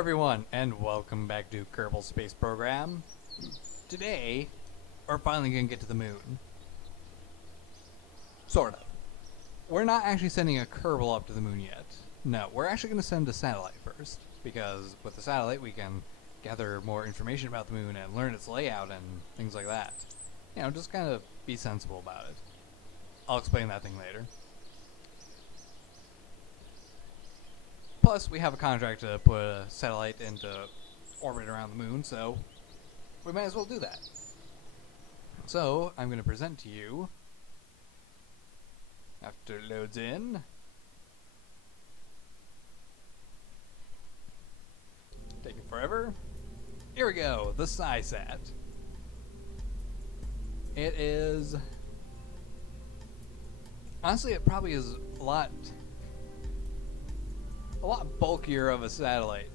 everyone, and welcome back to Kerbal Space Program. Today, we're finally going to get to the moon. Sort of. We're not actually sending a Kerbal up to the moon yet. No, we're actually going to send a satellite first, because with the satellite we can gather more information about the moon and learn its layout and things like that. You know, just kind of be sensible about it. I'll explain that thing later. Plus, we have a contract to put a satellite into orbit around the moon, so we might as well do that. So, I'm going to present to you, after it loads in, taking forever. Here we go, the SciSat. It is, honestly, it probably is a lot bulkier of a satellite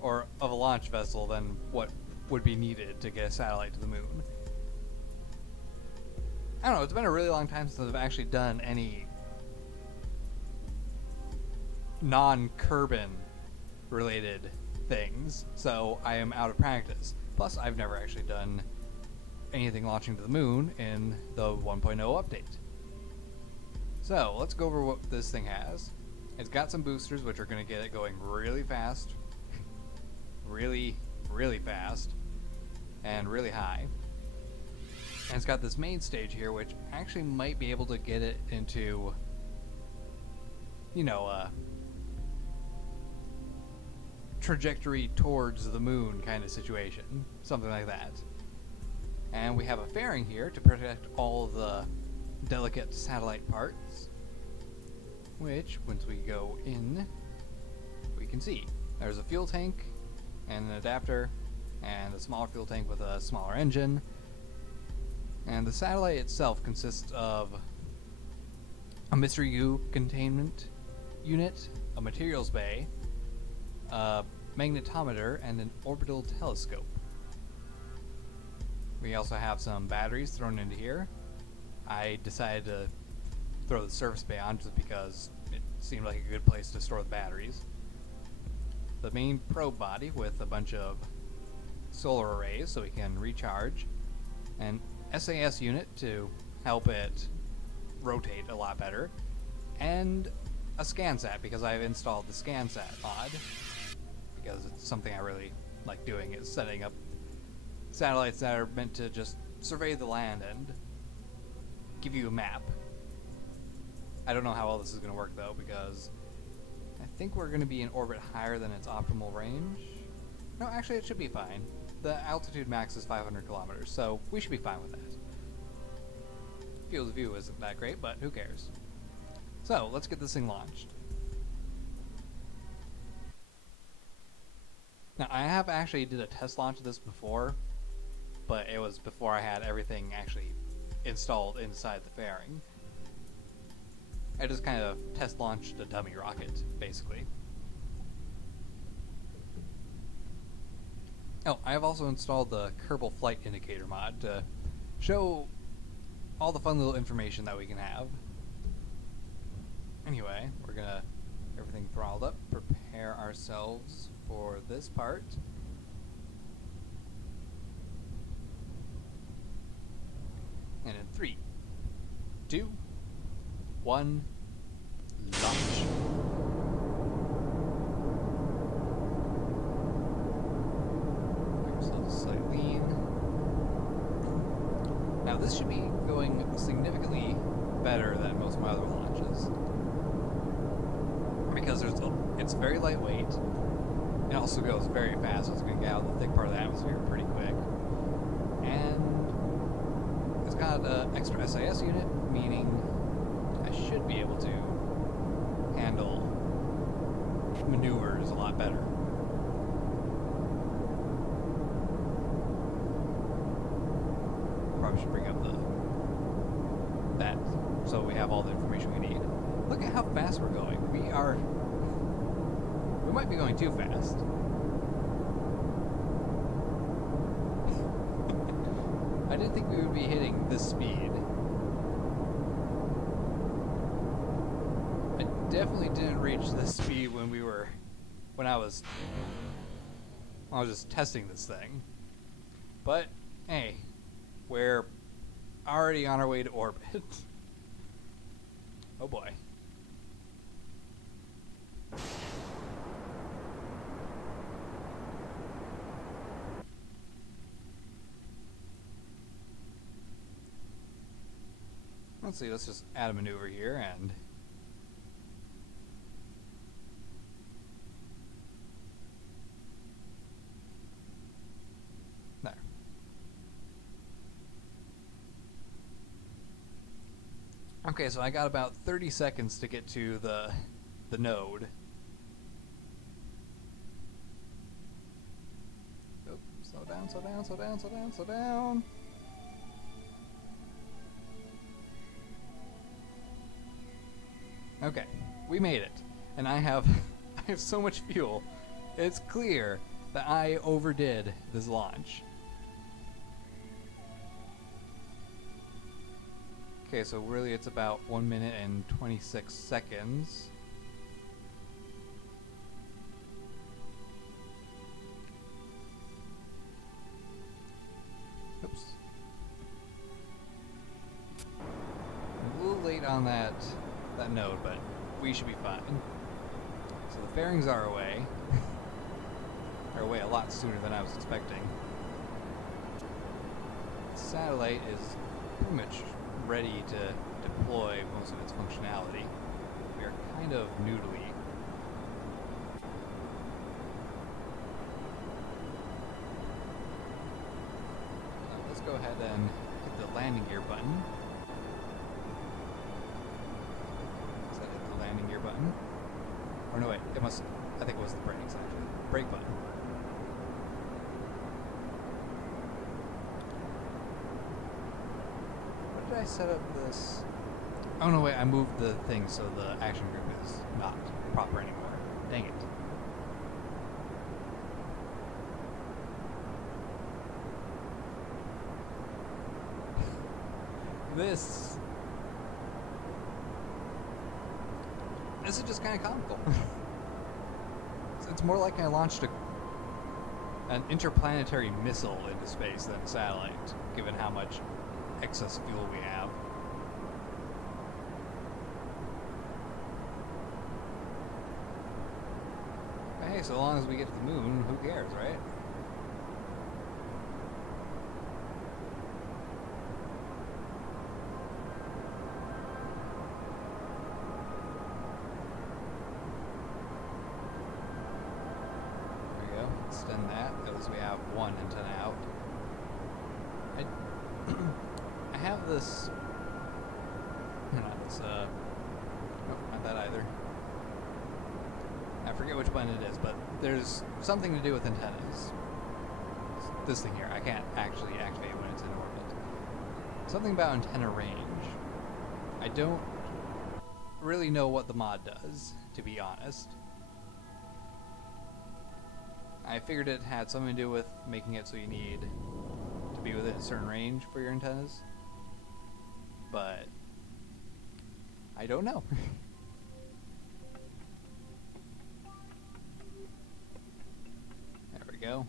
or of a launch vessel than what would be needed to get a satellite to the moon. I don't know, it's been a really long time since I've actually done any non-Kerbin related things, so I am out of practice. Plus, I've never actually done anything launching to the moon in the 1.0 update. So, let's go over what this thing has. It's got some boosters which are going to get it going really fast, really fast, and really high. And it's got this main stage here which actually might be able to get it into, you know, trajectory towards the moon kind of situation, something like that. And we have a fairing here to protect all of the delicate satellite parts, which, once we go in, we can see. There's a fuel tank, and an adapter, and a smaller fuel tank with a smaller engine. And the satellite itself consists of a mystery goo containment unit, a materials bay, a magnetometer, and an orbital telescope. We also have some batteries thrown into here. I decided to throw the surface bay on just because it seemed like a good place to store the batteries. The main probe body with a bunch of solar arrays so we can recharge, an SAS unit to help it rotate a lot better, and a ScanSat because I've installed the ScanSat mod because it's something I really like doing, is setting up satellites that are meant to just survey the land and give you a map. I don't know how well this is going to work though, because I think we're going to be in orbit higher than its optimal range. No, actually it should be fine. The altitude max is 500 kilometers, so we should be fine with that. Field of view isn't that great, but who cares? So, let's get this thing launched. Now, I have actually did a test launch of this before, but it was before I had everything actually installed inside the fairing. I just kind of test launched a dummy rocket, basically. Oh, I have also installed the Kerbal Flight Indicator mod to show all the fun little information that we can have. Anyway, we're gonna everything throttled up, prepare ourselves for this part. And in 3, 2, 1, launch. Give ourselves a slight lean. Now this should be going significantly better than most of my other launches, because it's very lightweight. It also goes very fast, so it's going to get out of the thick part of the atmosphere pretty quick. And it's got an extra SAS unit, meaning I should be able to handle maneuvers a lot better. Probably should bring up that so we have all the information we need. Look at how fast we're going. We might be going too fast. I didn't think we would be hitting this speed. I definitely didn't reach this speed when I was I was just testing this thing. But, hey, we're already on our way to orbit. Oh boy. Let's see, let's just add a maneuver here and... There. Okay, so I got about 30 seconds to get to the node. Oh, slow down, slow down, slow down, slow down, slow down. Okay, we made it, and I have I have so much fuel. It's clear that I overdid this launch. Okay, so really it's about 1 minute and 26 seconds. Oops. I'm a little late on that node, but we should be fine. So the fairings are away. They're away a lot sooner than I was expecting. The satellite is pretty much ready to deploy most of its functionality. We are kind of noodly. Let's go ahead and hit the landing gear button. Does that hit the landing gear button? Or no, wait, it must, I think it was the brakes actually. Brake button. What did I set up this? Oh no, wait, I moved the thing so the action group is not proper anymore. Dang it. This is just kind of comical. It's more like I launched an interplanetary missile into space than a satellite, given how much excess fuel we have. But hey, so long as we get to the moon, who cares, right? Extend that, at least we have one antenna out. I have this, not this, nope, not that either. I forget which button it is, but there's something to do with antennas. It's this thing here, I can't actually activate when it's in orbit. Something about antenna range. I don't really know what the mod does, to be honest. I figured it had something to do with making it so you need to be within a certain range for your antennas, but I don't know. There we go.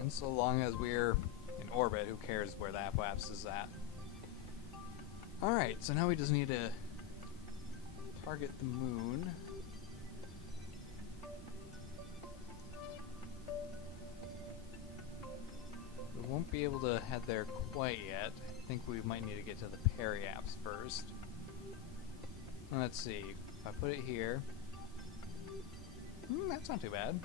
And so long as we're in orbit, who cares where the apoapsis is at? Alright, so now we just need to target the moon. We won't be able to head there quite yet. I think we might need to get to the periaps first. Let's see, if I put it here... that's not too bad.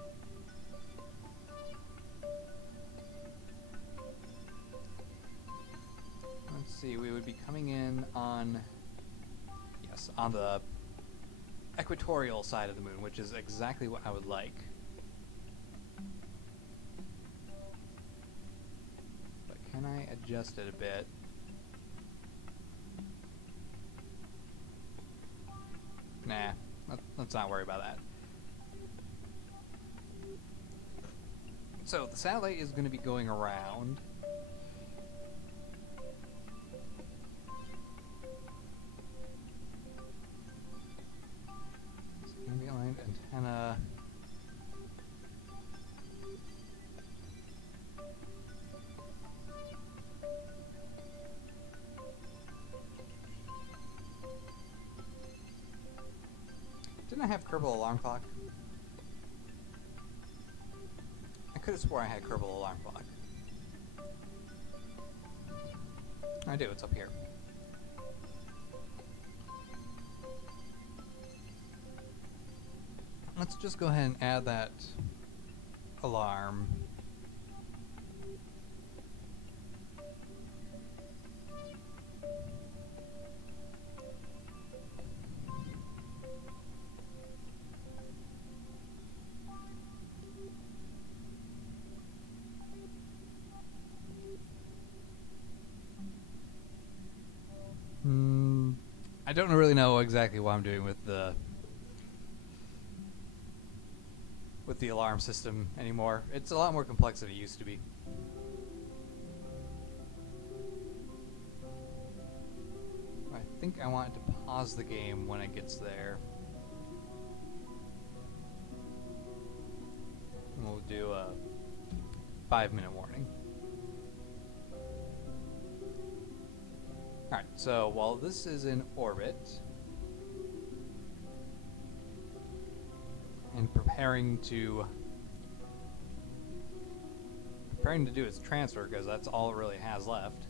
Let's see, we would be coming in on, yes, on the equatorial side of the moon, which is exactly what I would like. But can I adjust it a bit? Nah, let's not worry about that. So the satellite is going to be going around. Didn't I have Kerbal Alarm Clock? I could have swore I had Kerbal Alarm Clock. I do, it's up here. Let's just go ahead and add that alarm. I don't really know exactly what I'm doing with the alarm system anymore. It's a lot more complex than it used to be. I think I want to pause the game when it gets there. And we'll do a 5-minute warning. Alright, so while this is in orbit and preparing to do its transfer, because that's all it really has left.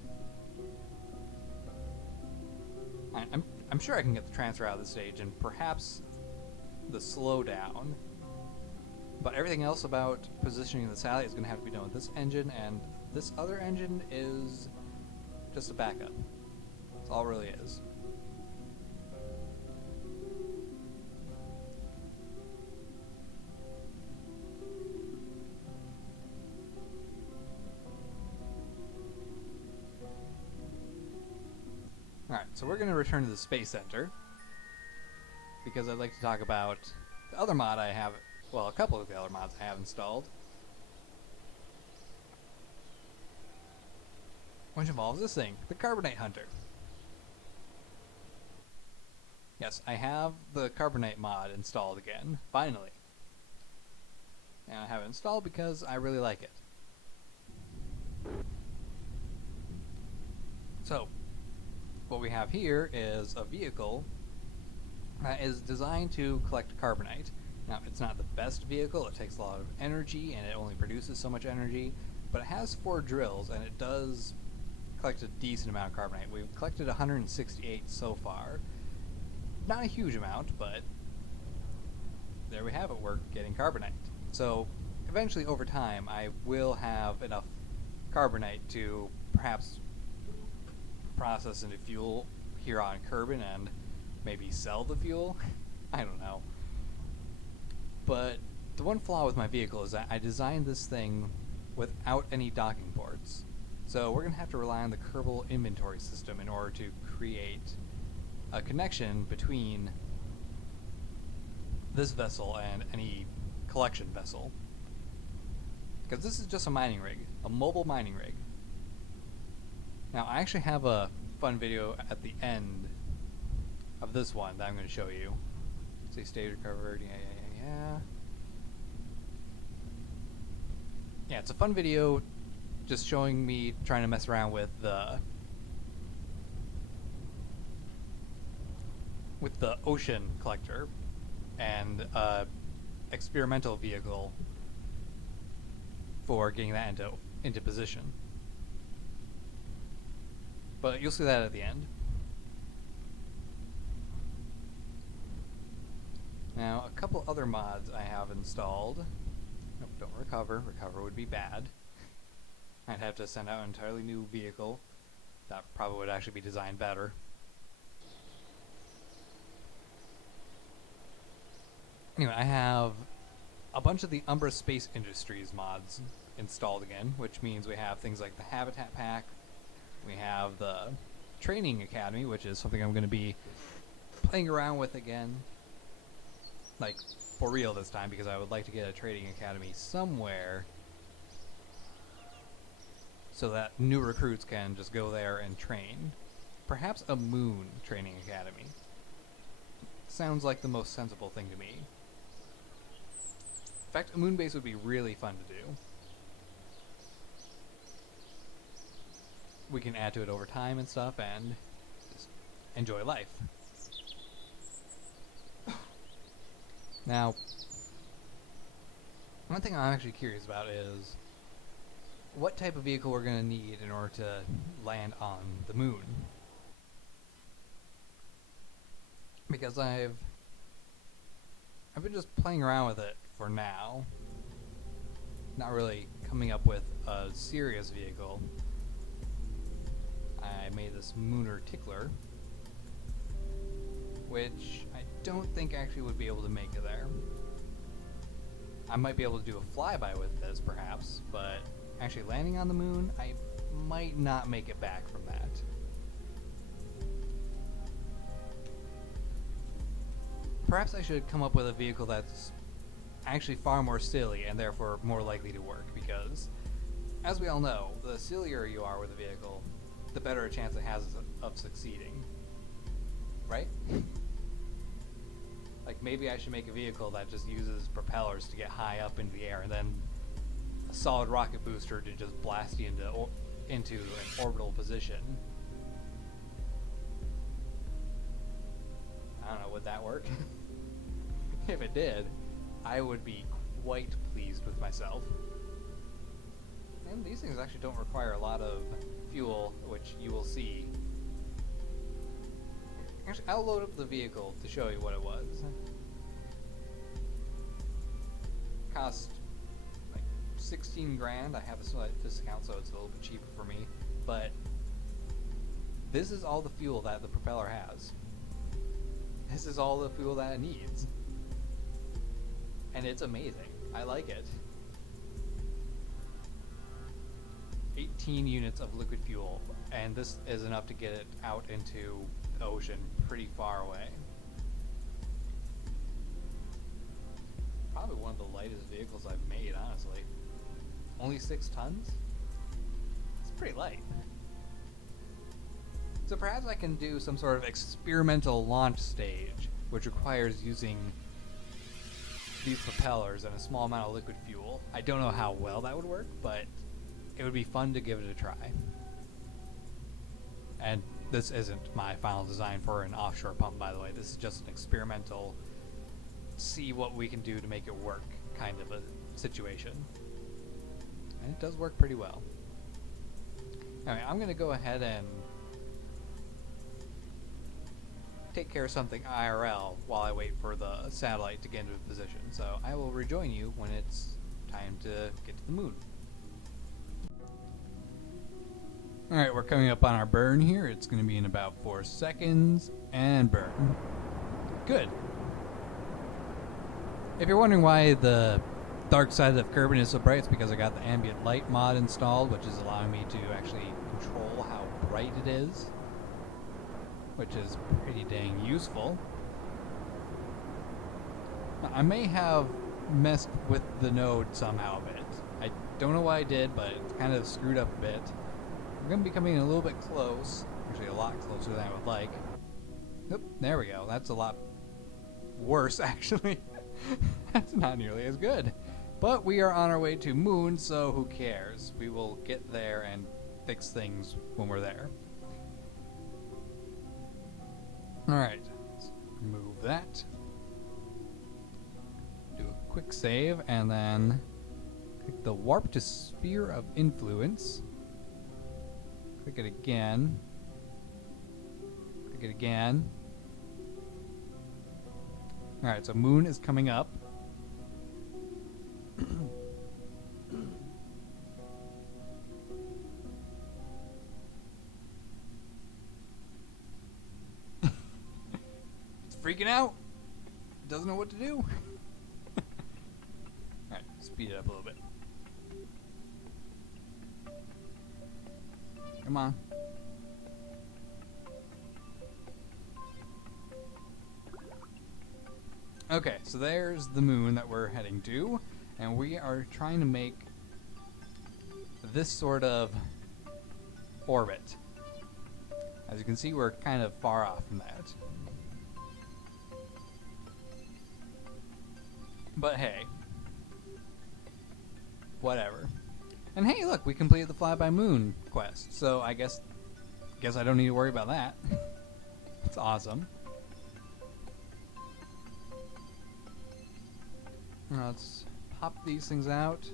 I'm sure I can get the transfer out of the stage and perhaps the slowdown, but everything else about positioning the satellite is going to have to be done with this engine, and this other engine is just a backup. That's all it really is. Alright, so we're going to return to the Space Center, because I'd like to talk about the other mod I have, well, a couple of the other mods I have installed, which involves this thing, the Carbonite Hunter. Yes, I have the Carbonite mod installed again, finally. And I have it installed because I really like it. So, what we have here is a vehicle that is designed to collect carbonite. Now, it's not the best vehicle, it takes a lot of energy and it only produces so much energy, but it has 4 drills and it does collect a decent amount of carbonite. We've collected 168 so far. Not a huge amount, but there we have it, we're getting carbonite. So, eventually over time, I will have enough carbonite to perhaps process into fuel here on Kerbin and maybe sell the fuel. I don't know. But the one flaw with my vehicle is that I designed this thing without any docking ports. So we're going to have to rely on the Kerbal inventory system in order to create a connection between this vessel and any collection vessel. Because this is just a mining rig, a mobile mining rig. Now, I actually have a fun video at the end of this one that I'm going to show you. See, stage recovered, yeah. Yeah, it's a fun video just showing me trying to mess around with the ocean collector and experimental vehicle for getting that into position. But you'll see that at the end. Now, a couple other mods I have installed. Nope, don't recover. Recover would be bad. I'd have to send out an entirely new vehicle. That probably would actually be designed better. Anyway, I have a bunch of the Umbra Space Industries mods installed again, which means we have things like the Habitat Pack, we have the Training Academy, which is something I'm going to be playing around with again. Like, for real this time, because I would like to get a Training Academy somewhere so that new recruits can just go there and train. Perhaps a moon training academy. Sounds like the most sensible thing to me. In fact, a moon base would be really fun to do. We can add to it over time and stuff and just enjoy life. Now, one thing I'm actually curious about is what type of vehicle we're going to need in order to land on the moon. Because I've been just playing around with it for now, not really coming up with a serious vehicle. I made this Mooner Tickler, which I don't think actually would be able to make it there. I might be able to do a flyby with this perhaps, but actually landing on the moon, I might not make it back from that. Perhaps I should come up with a vehicle that's actually far more silly and therefore more likely to work, because as we all know, the sillier you are with a vehicle, the better a chance it has of succeeding. Right? Like maybe I should make a vehicle that just uses propellers to get high up into the air and then a solid rocket booster to just blast you into an orbital position. I don't know, would that work? If it did, I would be quite pleased with myself. And these things actually don't require a lot of fuel, which you will see. Actually, I'll load up the vehicle to show you what it was. Cost like 16 grand. I have a slight discount, so it's a little bit cheaper for me. But this is all the fuel that the propeller has. This is all the fuel that it needs. And it's amazing. I like it. 18 units of liquid fuel, and this is enough to get it out into the ocean pretty far away. Probably one of the lightest vehicles I've made, honestly. Only 6 tons? It's pretty light. So perhaps I can do some sort of experimental launch stage, which requires using these propellers and a small amount of liquid fuel. I don't know how well that would work, but it would be fun to give it a try. And this isn't my final design for an offshore pump, by the way. This is just an experimental, see what we can do to make it work kind of a situation. And it does work pretty well. Anyway, I'm going to go ahead and take care of something IRL while I wait for the satellite to get into position. So I will rejoin you when it's time to get to the moon. Alright, we're coming up on our burn here. It's going to be in about 4 seconds, and burn. Good. If you're wondering why the dark side of Kerbin is so bright, it's because I got the ambient light mod installed, which is allowing me to actually control how bright it is, which is pretty dang useful. I may have messed with the node somehow a bit. I don't know why I did, but it's kind of screwed up a bit. We're going to be coming in a little bit close, actually a lot closer than I would like. Oop, there we go. That's a lot worse, actually. That's not nearly as good. But we are on our way to moon, so who cares? We will get there and fix things when we're there. Alright, let's remove that. Do a quick save, and then click the warp to sphere of influence. Click it again. Click it again. Alright, so moon is coming up. It's freaking out. Doesn't know what to do. Alright, speed it up a little bit. Come on. Okay, so there's the moon that we're heading to, and we are trying to make this sort of orbit. As you can see, we're kind of far off from that. But hey, whatever. And hey, look, we completed the Flyby Moon quest, so I guess I don't need to worry about that. It's awesome. Now let's pop these things out.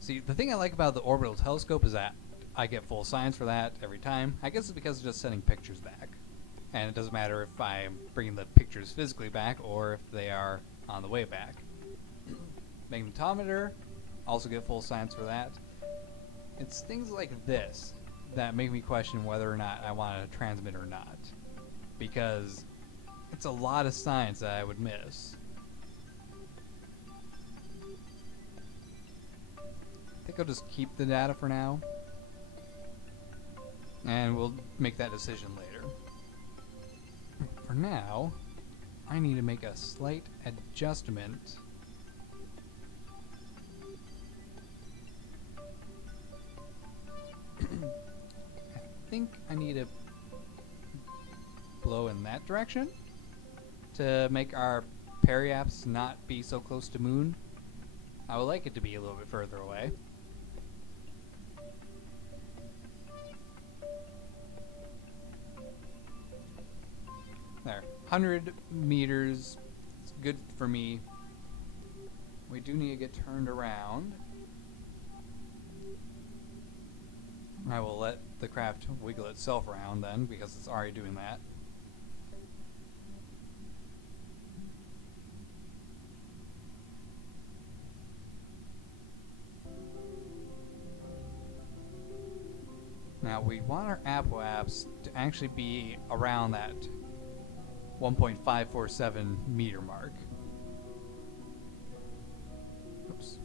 See, the thing I like about the orbital telescope is that I get full science for that every time. I guess it's because it's just sending pictures back. And it doesn't matter if I'm bringing the pictures physically back or if they are on the way back. Magnetometer, also get full science for that. It's things like this that make me question whether or not I want to transmit or not. Because it's a lot of science that I would miss. I think I'll just keep the data for now. And we'll make that decision later. For now, I need to make a slight adjustment. I think I need to blow in that direction to make our periaps not be so close to moon. I would like it to be a little bit further away. There, 100 meters, it's good for me. We do need to get turned around. I will let the craft wiggle itself around then, because it's already doing that. Now we want our apoaps to actually be around that 1.547 meter mark. Oops.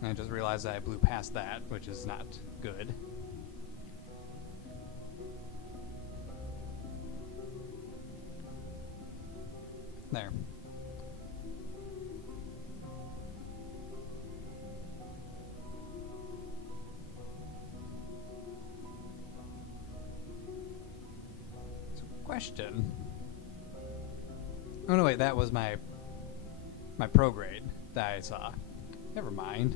And I just realized that I blew past that, which is not good. There. So, question. Oh no, wait, that was my prograde that I saw. Never mind.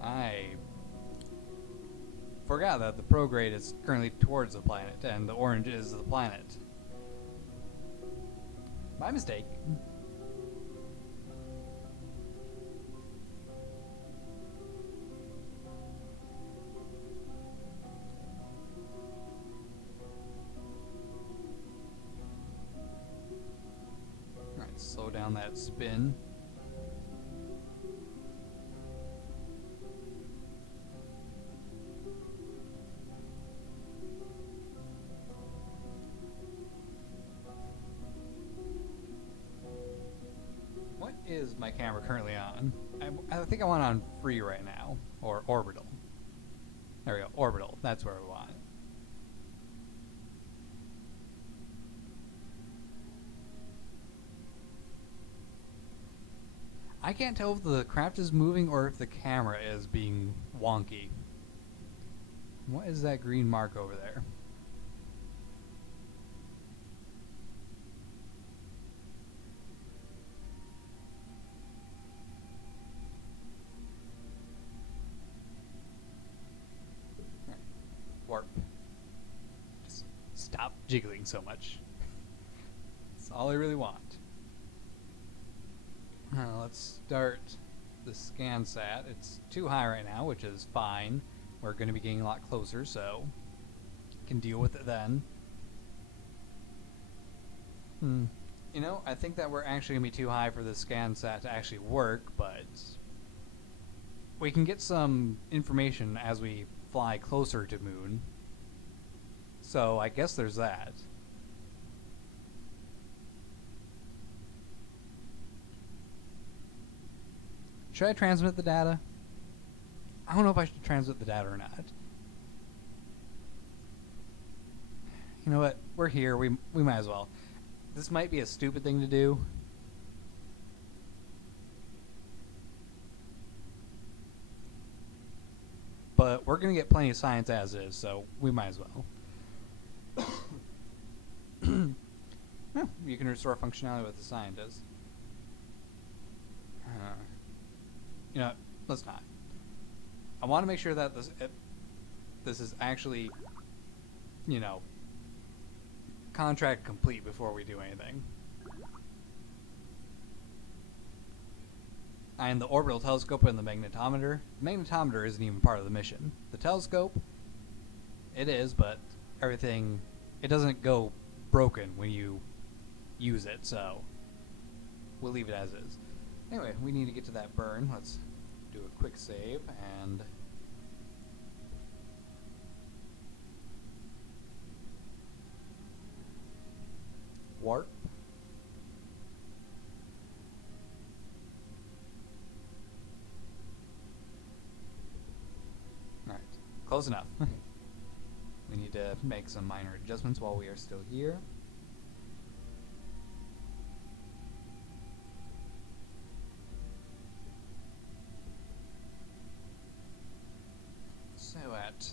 I forgot that the prograde is currently towards the planet, and the orange is the planet. My mistake. Alright, slow down that spin. What is my camera currently on? I think I want it on free right now, or orbital. There we go, orbital, that's where we want it. I can't tell if the craft is moving or if the camera is being wonky. What is that green mark over there? Warp. Just stop jiggling so much. That's all I really want. Let's start the ScanSat. It's too high right now, which is fine. We're going to be getting a lot closer, so can deal with it then. You know, I think that we're actually going to be too high for the ScanSat to actually work, but we can get some information as we fly closer to moon. So I guess there's that. Should I transmit the data? I don't know if I should transmit the data or not. You know what? We're here. We might as well. This might be a stupid thing to do. But we're going to get plenty of science as is, so we might as well. Huh, you can restore functionality with the scientist. You know, let's not. I want to make sure that this is actually, you know, contract complete before we do anything. And the orbital telescope and the magnetometer. The magnetometer isn't even part of the mission. The telescope, it is, but everything, it doesn't go broken when you use it, so we'll leave it as is. Anyway, we need to get to that burn. Let's do a quick save and warp. Alright, close enough. We need to make some minor adjustments while we are still here. So at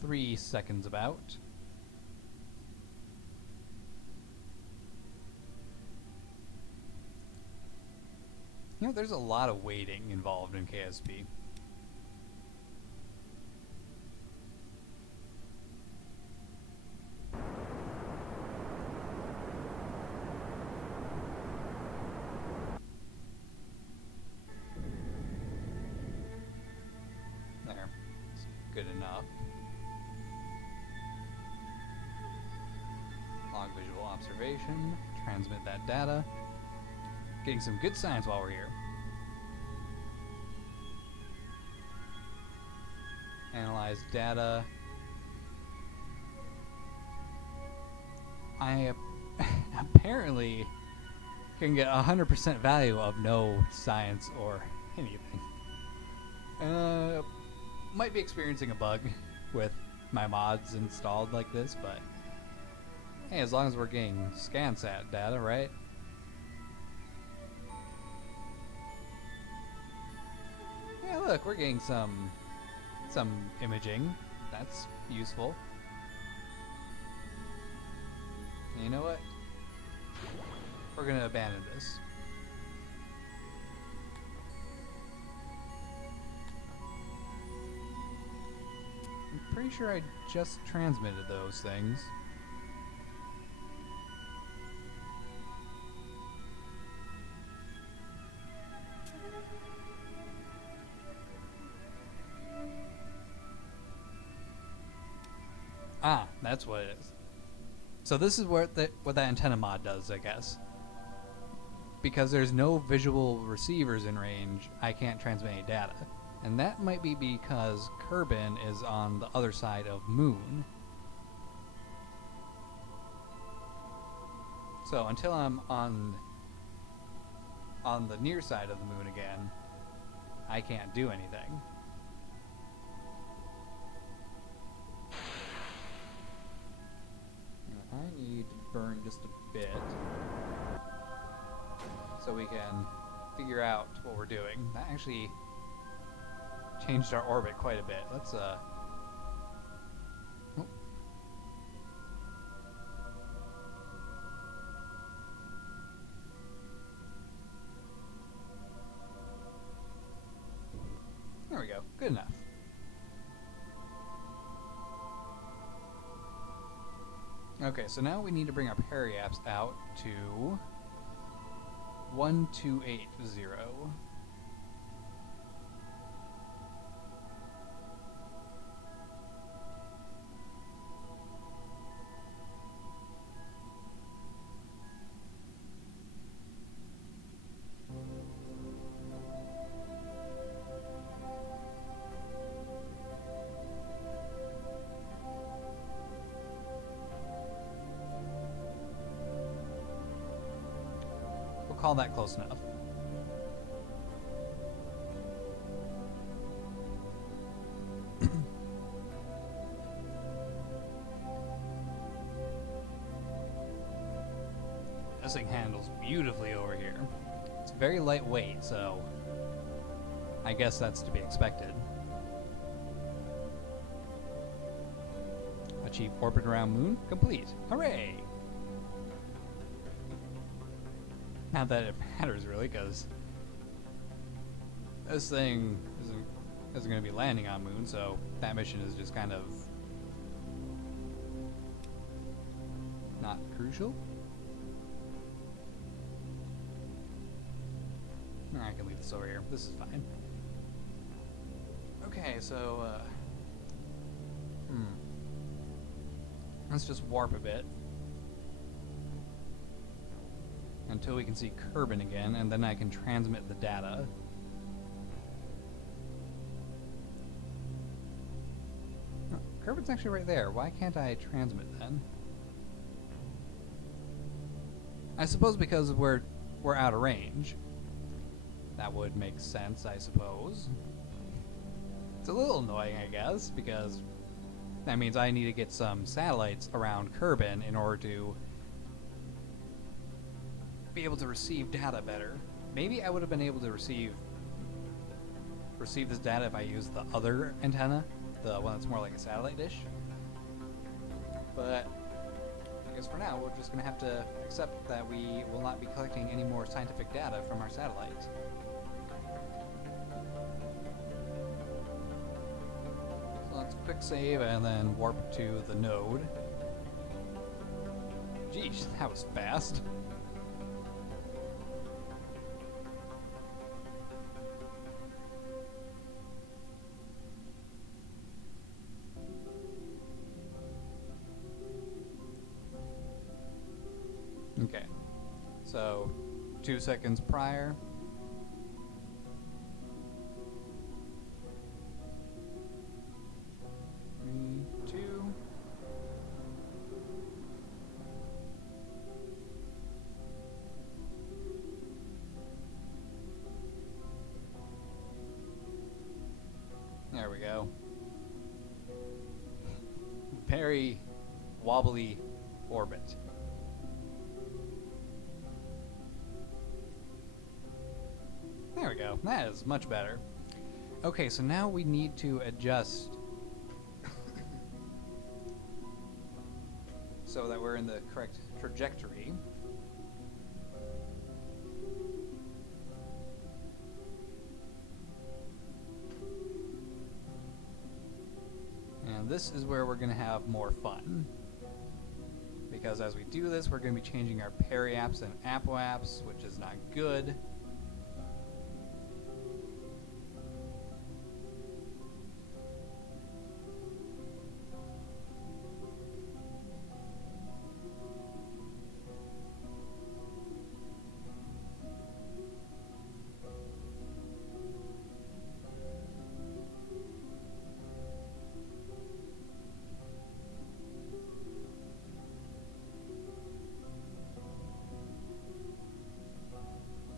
3 seconds about. You know, there's a lot of waiting involved in KSP. There. It's good enough. Log visual observation. Transmit that data. Getting some good science while we're here. Analyze data. I apparently can get 100% value of no science or anything. Might be experiencing a bug with my mods installed like this, but hey, as long as we're getting ScanSat data, right? Yeah, look, we're getting some imaging. That's useful. And you know what? We're gonna abandon this. I'm pretty sure I just transmitted those things. Ah, that's what it is. So this is what that antenna mod does, I guess. Because there's no visual receivers in range, I can't transmit any data. And that might be because Kerbin is on the other side of Moon. So until I'm on the near side of the Moon again, I can't do anything. I need to burn just a bit so we can figure out what we're doing. That actually changed our orbit quite a bit. Let's oh. There we go. Good enough. Okay, so now we need to bring our periapps out to 1280. Call that close enough. This thing handles beautifully over here. It's very lightweight, so I guess that's to be expected. Achieve orbit around Moon complete. Hooray! Not that it matters really, because this thing isn't going to be landing on Moon, so that mission is just kind of not crucial. I can leave this over here. This is fine. Okay, so let's just warp a bit until we can see Kerbin again, and then I can transmit the data. Oh, Kerbin's actually right there. Why can't I transmit then? I suppose because we're out of range. That would make sense, I suppose. It's a little annoying, I guess, because that means I need to get some satellites around Kerbin in order to be able to receive data better. Maybe I would have been able to receive this data if I used the other antenna, the one that's more like a satellite dish. But I guess for now we're just going to have to accept that we will not be collecting any more scientific data from our satellites. So let's quick save and then warp to the node. Geez, that was fast. Okay, so 2 seconds prior. Three, two. There we go. Very wobbly orbit. There we go. That is much better. Okay, so now we need to adjust so that we're in the correct trajectory. And this is where we're going to have more fun. Because as we do this, we're going to be changing our periapps and apoapps, which is not good.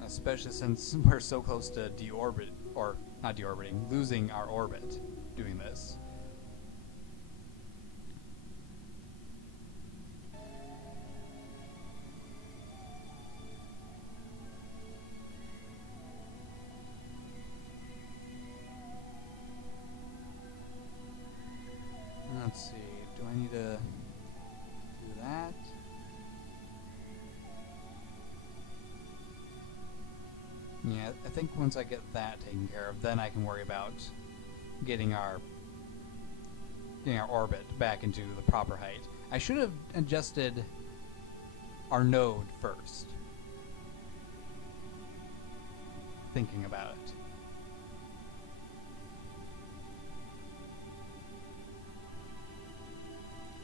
Especially since we're so close to losing our orbit doing this. Let's see, do I need to do that? Yeah, I think once I get that taken care of, then I can worry about getting our orbit back into the proper height. I should have adjusted our node first. Thinking about it.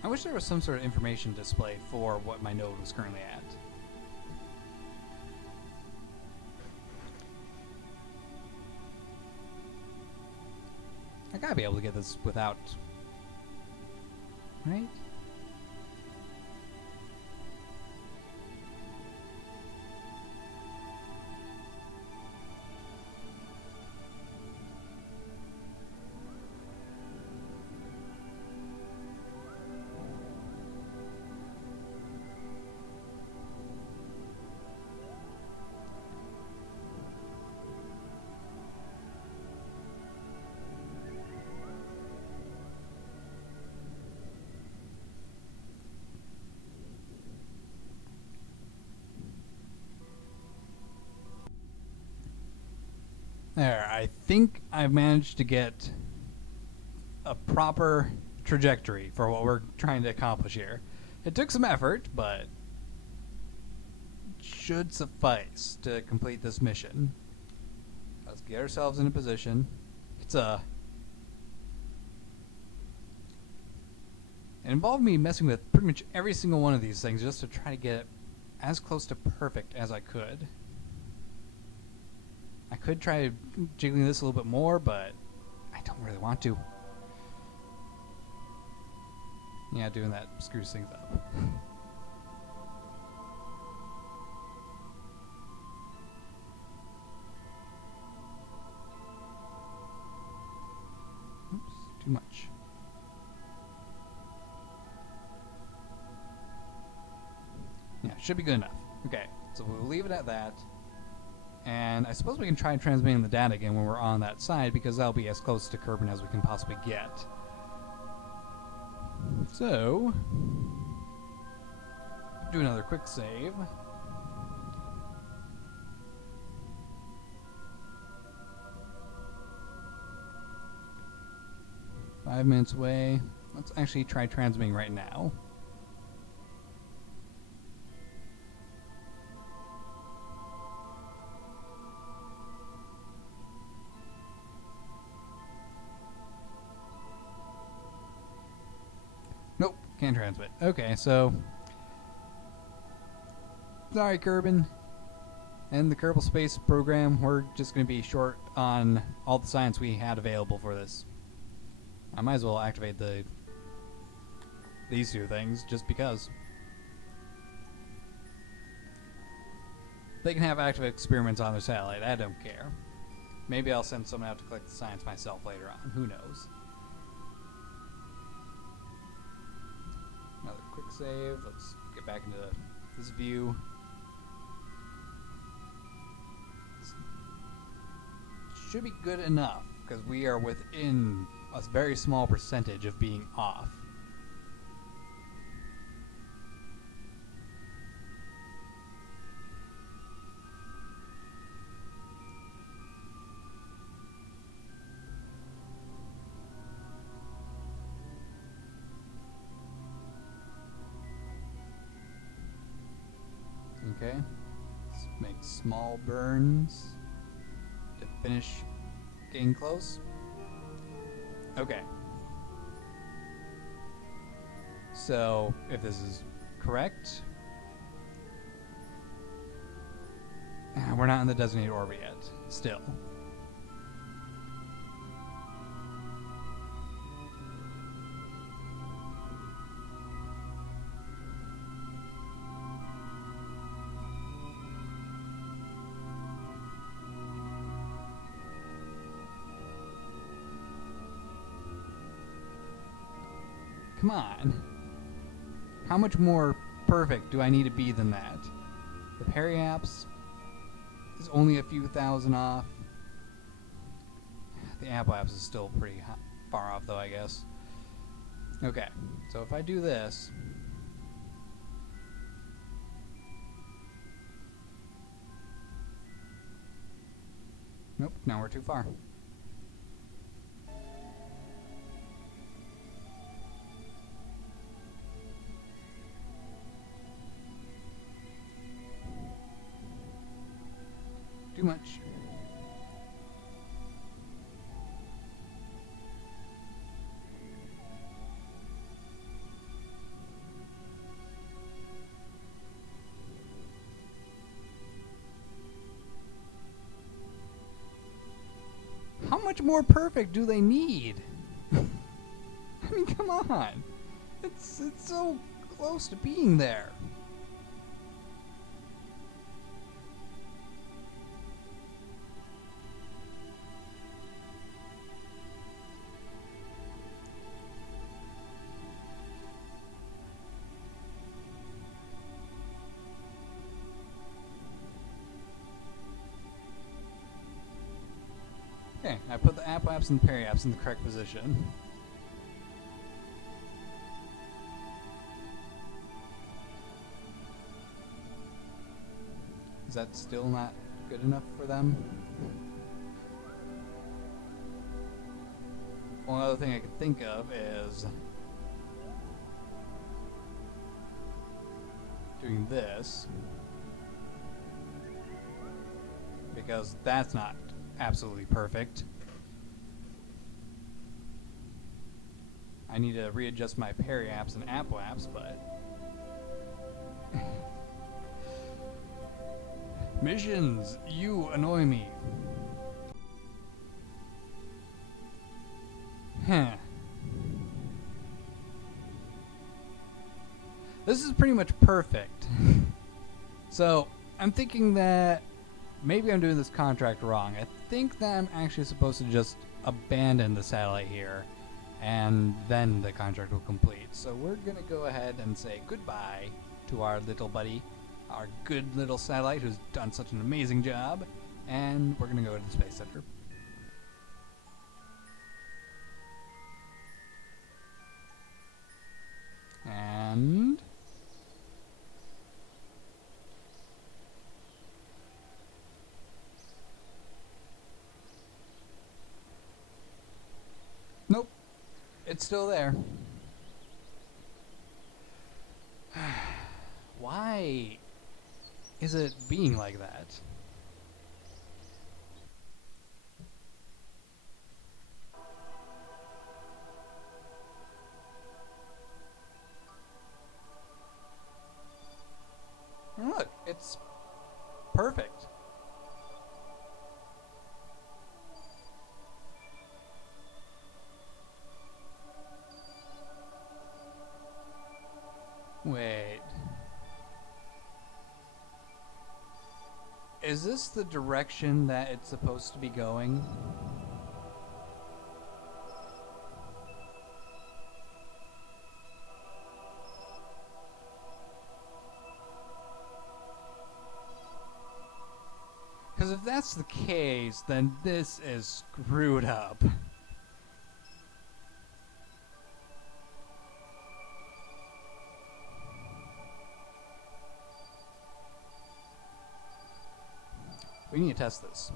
I wish there was some sort of information display for what my node was currently at. I gotta be able to get this without... Right? There, I think I've managed to get a proper trajectory for what we're trying to accomplish here. It took some effort, but should suffice to complete this mission. Let's get ourselves in a position. It involved me messing with pretty much every single one of these things just to try to get it as close to perfect as I could. I could try jiggling this a little bit more, but I don't really want to. Yeah, doing that screws things up. Oops, too much. Yeah, should be good enough. Okay, so we'll leave it at that. And I suppose we can try transmitting the data again when we're on that side, because that'll be as close to Kerbin as we can possibly get. So, do another quick save. "5 minutes away." Let's actually try transmitting right now. Nope, can't transmit. Okay, so sorry, Kerbin. And the Kerbal Space Program, we're just going to be short on all the science we had available for this. I might as well activate these two things just because. They can have active experiments on their satellite, I don't care. Maybe I'll send someone out to collect the science myself later on, who knows. Another quick save. Let's get back into this view. This should be good enough because we are within a very small percentage of being off. Okay, let's make small burns to finish getting close. Okay. So, if this is correct, we're not in the designated orbit yet, still. Come on. How much more perfect do I need to be than that? The periapse is only a few thousand off. The apoapse is still pretty far off though, I guess. Okay, so if I do this... Nope, now we're too far. Too much. How much more perfect do they need? I mean, come on. It's so close to being there. Okay, I put the apoapse and the periapse in the correct position. Is that still not good enough for them? one other thing I can think of is doing this, because that's not absolutely perfect. I need to readjust my periapps and apoapps, but missions, you annoy me. Huh. This is pretty much perfect. So, I'm thinking that maybe I'm doing this contract wrong. I think that I'm actually supposed to just abandon the satellite here, and then the contract will complete. So we're gonna go ahead and say goodbye to our little buddy, our good little satellite who's done such an amazing job, and we're gonna go to the Space Center. And nope, it's still there. Why is it being like that? And look, it's perfect. Wait. Is this the direction that it's supposed to be going? Because if that's the case, then this is screwed up. We need to test this.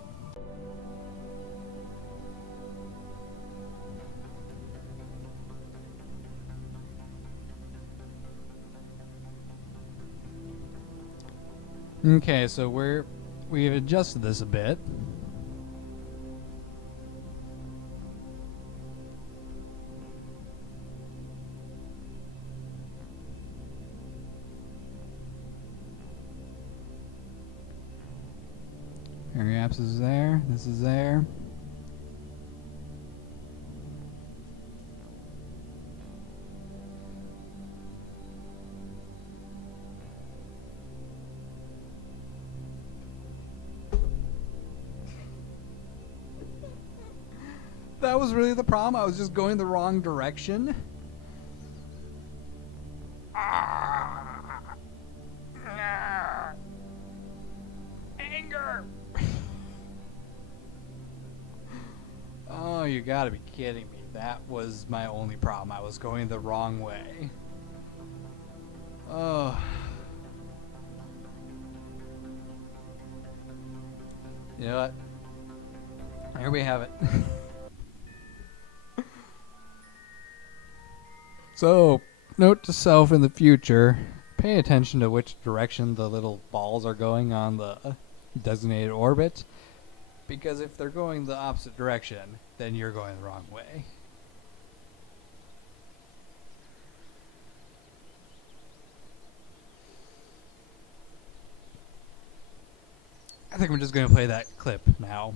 Okay, so we've adjusted this a bit. Periapps is there. This is there. That was really the problem. I was just going the wrong direction. Anger. Oh, you gotta be kidding me. That was my only problem. I was going the wrong way. Oh. You know what? Here we have it. So, note to self in the future, pay attention to which direction the little balls are going on the designated orbit, because if they're going the opposite direction, then you're going the wrong way. I think I'm just going to play that clip now.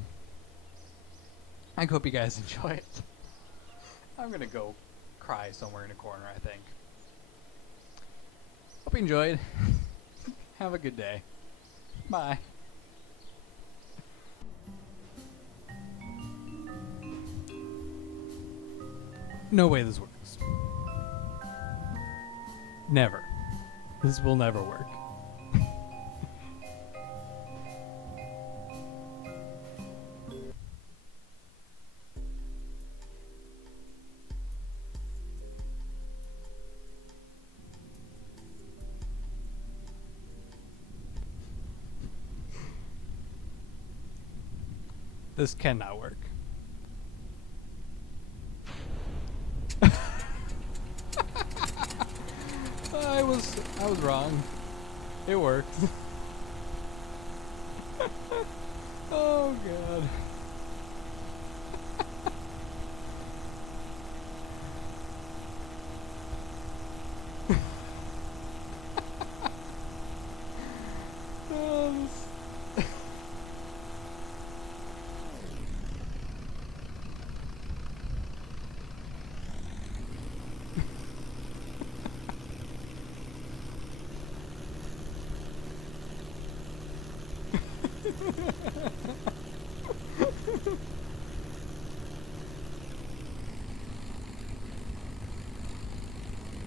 I hope you guys enjoy it. I'm going to go cry somewhere in a corner, I think. Hope you enjoyed. Have a good day. Bye. No way this works. Never. This will never work. This cannot work. I was wrong. It worked. Oh god. Oh,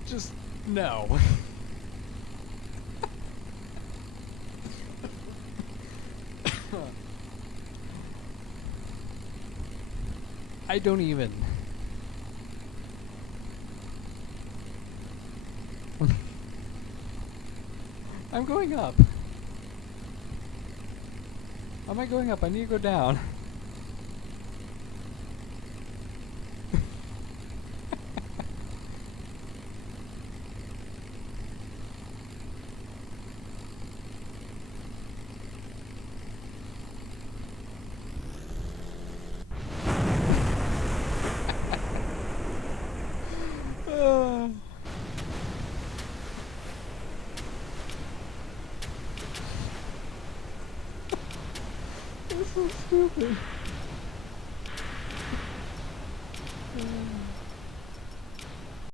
just no. I don't even. I'm going up. How am I going up? I need to go down. This is so stupid.